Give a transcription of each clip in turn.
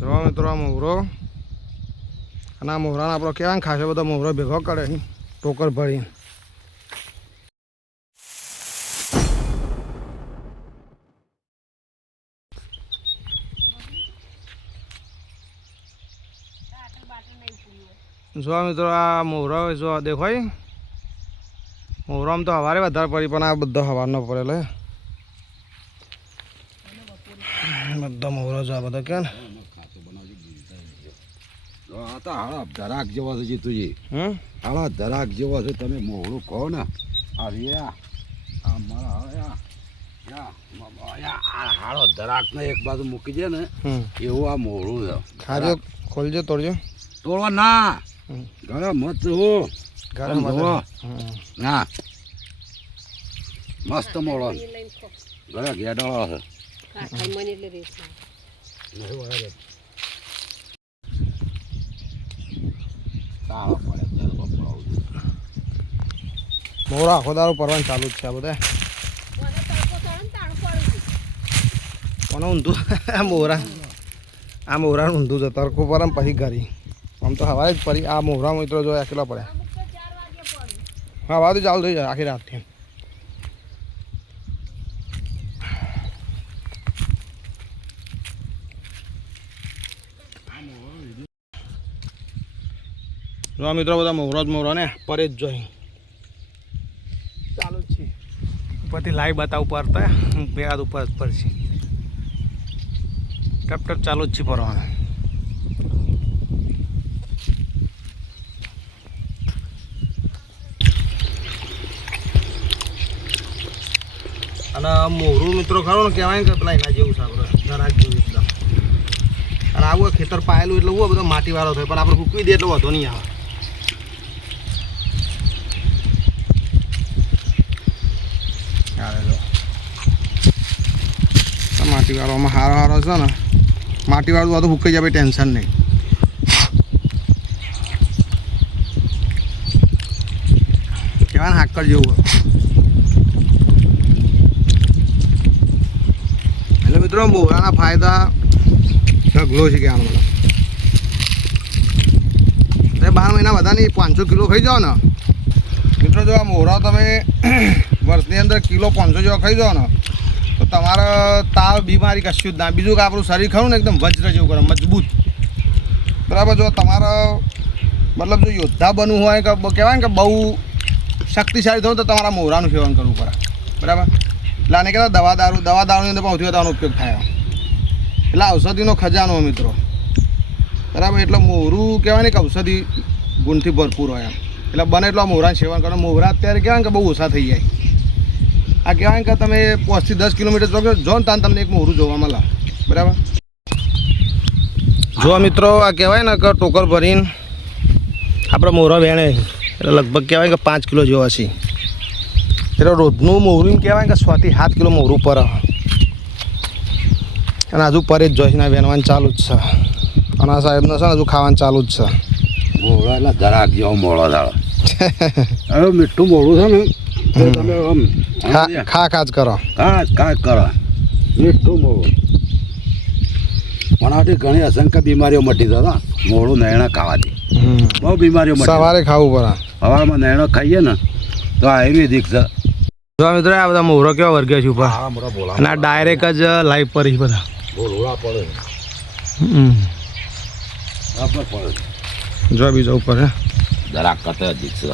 જો મિત્રો આ મોહરો અને આ મોહરાને આપણો કહેવાય ને ખાસો બધો મોહરો ભેગો કરે ટોકર ભરીને. જો મિત્રો આ મોહરો જો દેખાય મોહરામાં તો સવારે વધારે પડી પણ આ બધો સવારનો પડેલો બધો મોહરો જો આ બધો કે ને હાળા ધરાક જેવો છે જીતુજી. હાળા ધરાક જેવો છે. તમે મોહરું કહો ને હાળો ધરાક ને એક બાજુ મૂકી દે ને એવું આ મોહરું છે. ખાજો ખોલજો તોડજો તોડવા ના ગરમ મત હો ગરમ ના મસ્ત મોળો ગળા ગેડાળો છે. મોહરો આખો દારો પરવાનું ચાલુ જ છે આ બધા કોને ઊંધું આ મોહરાનું ઊંધું છે તડકો પર પછી ઘરી આમ તો હવારે જ પડી આ મોહરા મિત્રો જો કેટલા પડ્યા હા વાતું ચાલુ થઈ જાય આખી રાતથી. જો મિત્રો બધા મોહરો ને પરે જ જોઈ ચાલુ જ છે ઉપરથી લાઈવ બતાવ ઉપર તો બે હાથ ઉપર જ પર છે ટપ ટપ ચાલુ જ છે પરવાનું. અને મોહરું મિત્રો ખરો ને કહેવાય કે પેલા એના જેવું છે આપણે ધરાક જેવું એકદમ. અને આવું ખેતર પાયેલું એટલે હું બધો માટીવાળો થાય પણ આપણે સૂકવી દે એટલે વધુ નહીં આવે. માટીવાળોમાં હારો છે ને માટીવાળું આ તો ફૂકાઈ જાય ટેન્શન નહીં. કહેવાય ને હાકર જેવું એટલે મિત્રો મોહરાના ફાયદા ઢગલો છે કે મને 12 મહિના બધાની 500 કિલો ખાઈ જાઓ ને મિત્રો. જો આ મોહરા તમે વર્ષની અંદર કિલો 500 જેવા ખાઈ જાઓ ને તો તમારા તાવ બીમારી કશું જ ના. બીજું કે આપણું શરીર ખરું ને એકદમ વજ્ર જેવું કરે મજબૂત બરાબર. જો તમારા મતલબ જો યોદ્ધા બનવું હોય કે કહેવાય ને કે બહુ શક્તિશાળી થવું તો તમારા મોહરાનું સેવન કરવું પડે બરાબર. એટલે આને કહેતા દવાદારૂની અંદર સૌથી વધારે ઉપયોગ થાય એટલે ઔષધિનો ખજાનો મિત્રો બરાબર. એટલે મોહરું કહેવાય ને કે ઔષધિ ગુણથી ભરપૂર હોય એમ. એટલે બને એટલું આ મોહરાનું સેવન કરો. મોહરા અત્યારે કહેવાય કે બહુ ઓછા થઈ જાય. આ કહેવાય કે તમે 5 થી 10 કિલોમીટર જો ને ત્યાં તમને એક મોહરું જોવા મળે બરાબર. જો મિત્રો આ કહેવાય ને કે ટોકર ભરીને આપણે મોહરો વેણે એટલે લગભગ કહેવાય કે 5 કિલો જેવા છે. એટલે રોજનું મોહરું કહેવાય કે 6 થી 7 કિલો મોહરું પર અને હજુ પરે જ જોઈને વેણવાનું ચાલુ જ છે. અને આ સાહેબનો છે ને હજુ ખાવાનું ચાલુ જ છે. મોહરો એટલે ધરાક જેવો મોળો થાળો હવે મીઠું મોળું છે ને તમે ખા જ કરો મીઠું મોળું પણ આથી ઘણી અસંખ્ય બીમારીઓ મટી જતા મોળું નયણા ખાવાથી બહુ બીમારીઓ મટી. સવારે ખાવું પડે. સવારમાં નયણો ખાઈએ ને તો આયુર્વેદિક છે. જો મિત્રો આ બધા મોહરો કેવા વર્ગે છે ઉપર અને આ ડાયરેક્ટ જ લાઈવ પર બધા બોલવા પડે પડે જો બીજા ઉપર હે ધરાક કરતા દીક છે.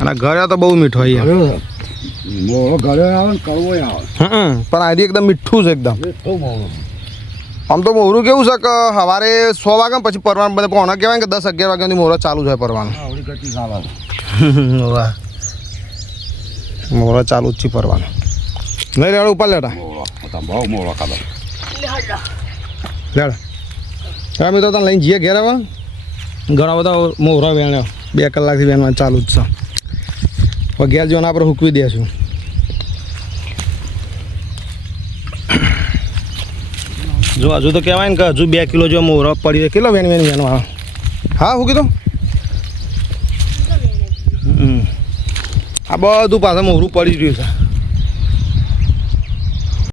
અને ઘરે તો બહુ મીઠો હોય મોળો ઘરે આવે ને કડવો આવે પણ આથી એકદમ મીઠું છે એકદમ. મીઠું મોળું આમ તો મોહરું કેવું છે કે સવારે 100 વાગે પછી પરવાનું બધા પોણા કહેવાય કે 10-11 વાગ્યા સુધી મોહરો ચાલુ થાય પરવાનું. વાહ મોહરો ચાલુ જ છે પરવાનું. નહીં રેડ ઉપર લેટા બહુ મોળો ખાધો લેડ હવે મિત્રો તને લઈને જઈએ ઘેર હવે ઘણા બધા મોહરો વેણ્યો 2 કલાકથી વેણવાનું ચાલુ જ છે. હવે ઘેર જઈને આપણે સૂકવી દઈશું. જો હજુ તો કહેવાય ને કે હજુ 2 કિલો જો મોહરો પડી કેટલો વેણવા હા શું કીધું આ બધું પાછા મોહરું પડી રહ્યું છે.